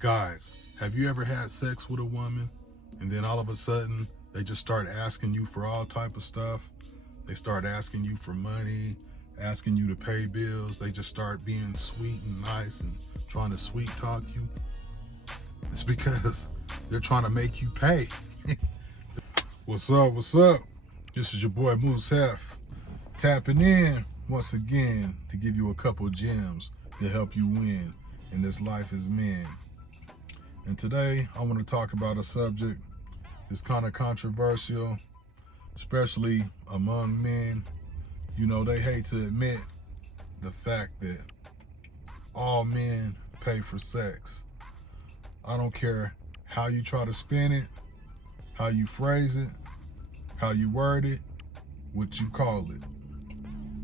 Guys, have you ever had sex with a woman and then all of a sudden they just start asking you for all type of stuff? They start asking you for money, asking you to pay bills. They just start being sweet and nice and trying to sweet talk you. It's because they're trying to make you pay. What's up? What's up? This is your boy Moose Hef, tapping in once again to give you a couple gems to help you win in this life as men. And today I want to talk about a subject that's kind of controversial, especially among men. You know, they hate to admit the fact that all men pay for sex. I don't care how you try to spin it, how you phrase it, how you word it, what you call it.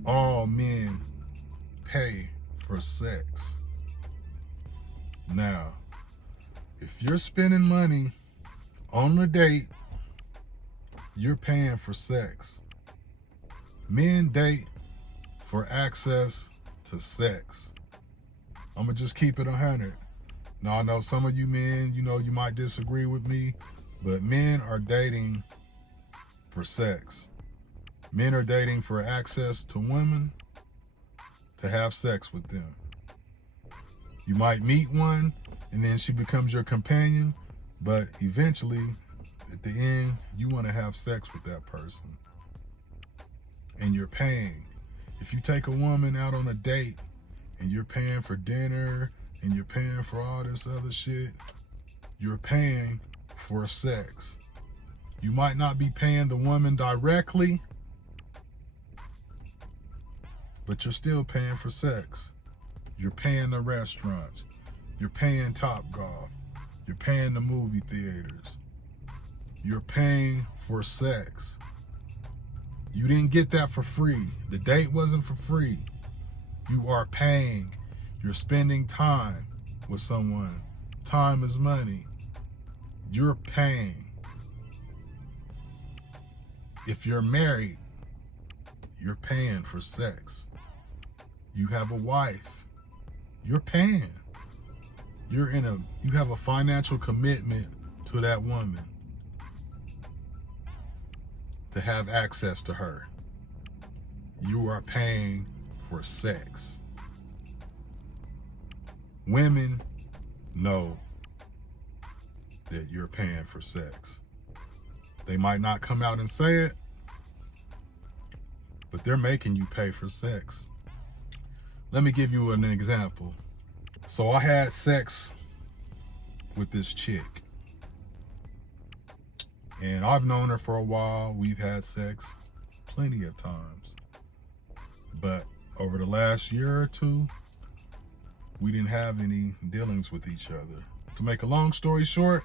All men pay for sex. Now, if you're spending money on a date, you're paying for sex. Men date for access to sex. I'm going to just keep it 100. Now, I know some of you men, you might disagree with me, but men are dating for sex. Men are dating for access to women to have sex with them. You might meet one and then she becomes your companion, but eventually, at the end, you want to have sex with that person. And you're paying. If you take a woman out on a date and you're paying for dinner and you're paying for all this other shit, you're paying for sex. You might not be paying the woman directly, but you're still paying for sex. You're paying the restaurants. You're paying Topgolf. You're paying the movie theaters. You're paying for sex. You didn't get that for free. The date wasn't for free. You are paying. You're spending time with someone. Time is money. You're paying. If you're married, you're paying for sex. You have a wife, you're paying. You have a financial commitment to that woman to have access to her. You are paying for sex. Women know that you're paying for sex. They might not come out and say it, but they're making you pay for sex. Let me give you an example. So I had sex with this chick. And I've known her for a while. We've had sex plenty of times. But over the last year or two, we didn't have any dealings with each other. To make a long story short,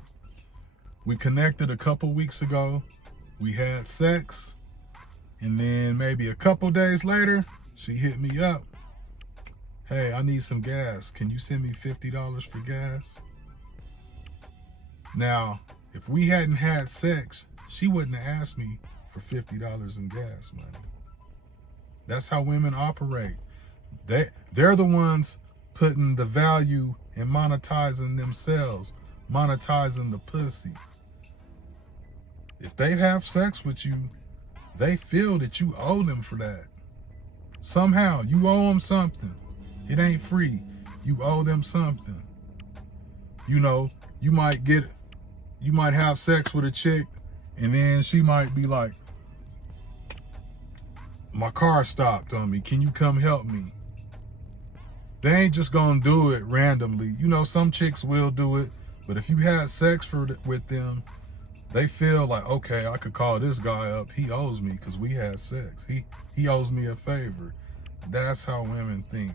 we connected a couple weeks ago. We had sex. And then maybe a couple days later, she hit me up. Hey, I need some gas. Can you send me $50 for gas? Now, if we hadn't had sex, she wouldn't have asked me for $50 in gas money. That's how women operate. They're the ones putting the value in monetizing themselves, monetizing the pussy. If they have sex with you, they feel that you owe them for that. Somehow, you owe them something. It ain't free. You owe them something. You might have sex with a chick and then she might be like, my car stopped on me. Can you come help me? They ain't just gonna do it randomly. Some chicks will do it, but if you had sex with them, they feel like, okay, I could call this guy up. He owes me because we had sex. He owes me a favor. That's how women think.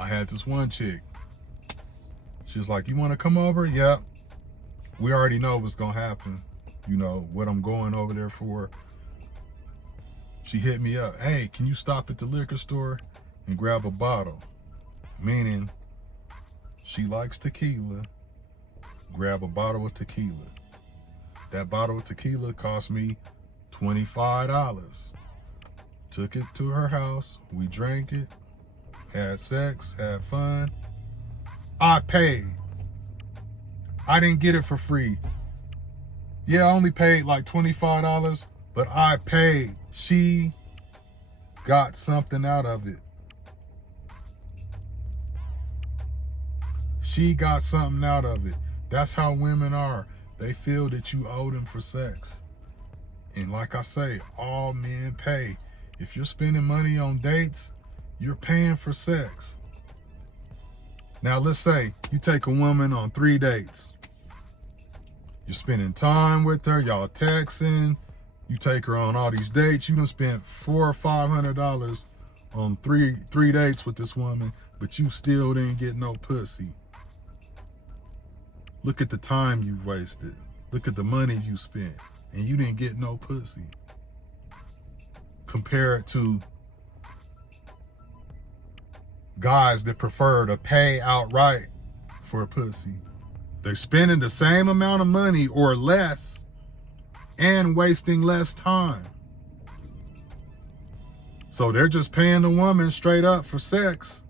I had this one chick. She's like, you want to come over? Yep. We already know what's going to happen. What I'm going over there for. She hit me up. Hey, can you stop at the liquor store and grab a bottle? Meaning, she likes tequila. Grab a bottle of tequila. That bottle of tequila cost me $25. Took it to her house. We drank it. Had sex, had fun. I paid. I didn't get it for free. Yeah, I only paid like $25, but I paid. She got something out of it. She got something out of it. That's how women are. They feel that you owe them for sex. And like I say, all men pay. If you're spending money on dates, you're paying for sex. Now let's say you take a woman on 3 dates. You're spending time with her, y'all texting, you take her on all these dates, you done spent $400 or $500 on three dates with this woman, but you still didn't get no pussy. Look at the time you wasted. Look at the money you spent, and you didn't get no pussy. Compare it to guys that prefer to pay outright for a pussy. They're spending the same amount of money or less and wasting less time. So they're just paying the woman straight up for sex.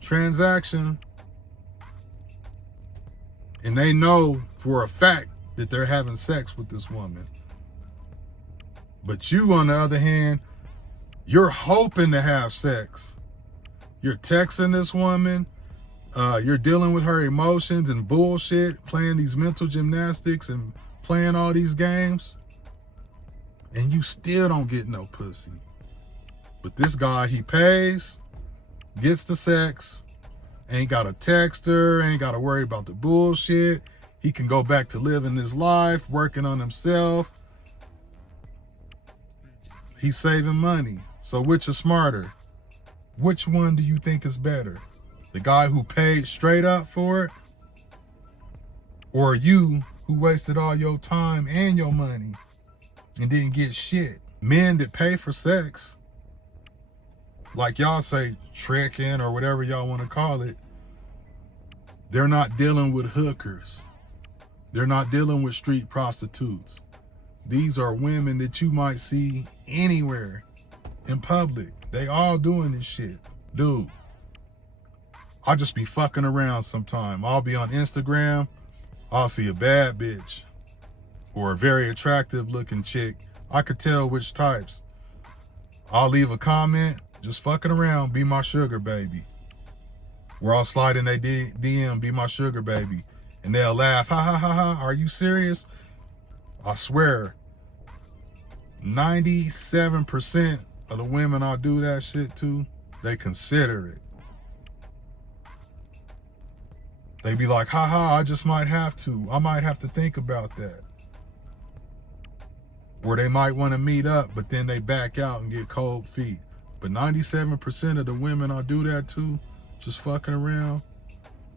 Transaction. And they know for a fact that they're having sex with this woman. But you, on the other hand, you're hoping to have sex. You're texting this woman. You're dealing with her emotions and bullshit, playing these mental gymnastics and playing all these games. And you still don't get no pussy. But this guy, he pays, gets the sex, ain't got to text her, ain't got to worry about the bullshit. He can go back to living his life, working on himself. He's saving money. So which is smarter? Which one do you think is better? The guy who paid straight up for it? Or you who wasted all your time and your money and didn't get shit? Men that pay for sex, like y'all say, tricking or whatever y'all want to call it, they're not dealing with hookers. They're not dealing with street prostitutes. These are women that you might see anywhere in public. They all doing this shit. Dude, I'll just be fucking around sometime. I'll be on Instagram. I'll see a bad bitch or a very attractive looking chick. I could tell which types. I'll leave a comment, just fucking around, be my sugar baby. Where I'll slide in their DM, be my sugar baby. And they'll laugh, ha ha ha ha, are you serious? I swear, 97% of the women I do that shit to, they consider it. They be like, ha ha, I just might have to. I might have to think about that. Or they might want to meet up, but then they back out and get cold feet. But 97% of the women I do that to, just fucking around,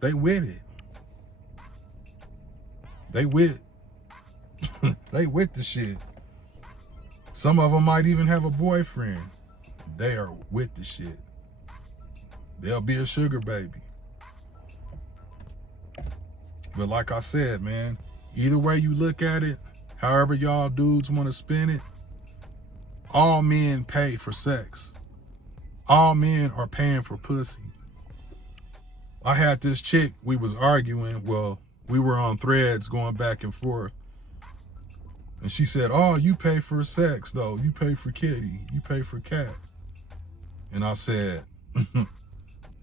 they with it. They with the shit. Some of them might even have a boyfriend. They are with the shit. They'll be a sugar baby. But like I said, man, either way you look at it, however y'all dudes want to spin it, all men pay for sex. All men are paying for pussy. I had this chick, we was arguing, well, we were on threads going back and forth. And she said, oh, you pay for sex though. You pay for kitty. You pay for cat. And I said, and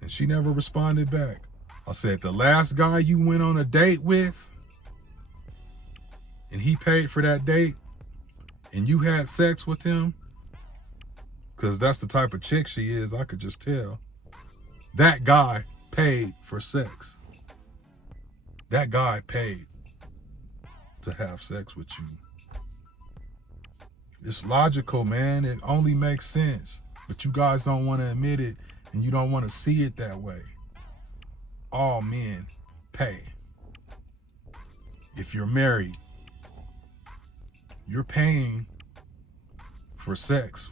she never responded back. I said, the last guy you went on a date with and he paid for that date and you had sex with him, because that's the type of chick she is, I could just tell. That guy paid for sex. That guy paid to have sex with you. It's logical, man. It only makes sense. But you guys don't want to admit it and you don't want to see it that way. All men pay. If you're married, you're paying for sex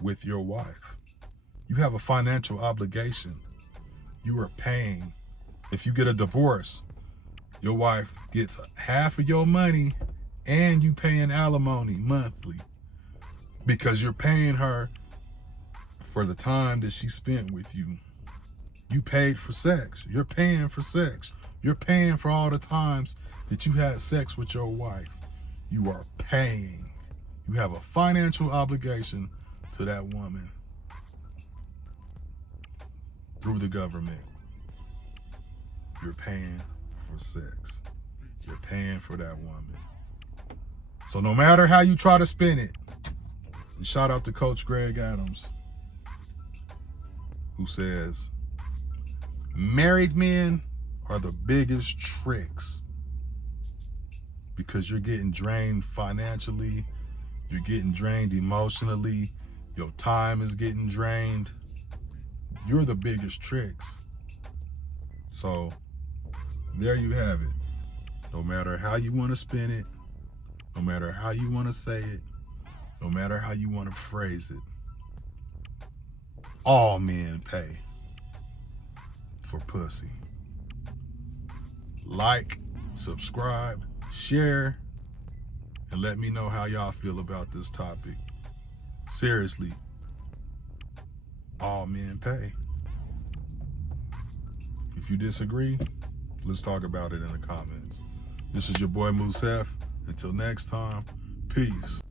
with your wife. You have a financial obligation. You are paying. If you get a divorce, your wife gets half of your money and you paying alimony monthly because you're paying her for the time that she spent with you. You paid for sex. You're paying for sex. You're paying for all the times that you had sex with your wife. You are paying. You have a financial obligation to that woman through the government. You're paying for sex. You're paying for that woman. So no matter how you try to spin it, and shout out to Coach Greg Adams, who says, married men are the biggest tricks because you're getting drained financially, you're getting drained emotionally, your time is getting drained. You're the biggest tricks. So there you have it. No matter how you want to spin it, no matter how you want to say it, no matter how you want to phrase it, all men pay for pussy. Like, subscribe, share, and let me know how y'all feel about this topic. Seriously, all men pay. If you disagree, let's talk about it in the comments. This is your boy Moose F. Until next time, peace.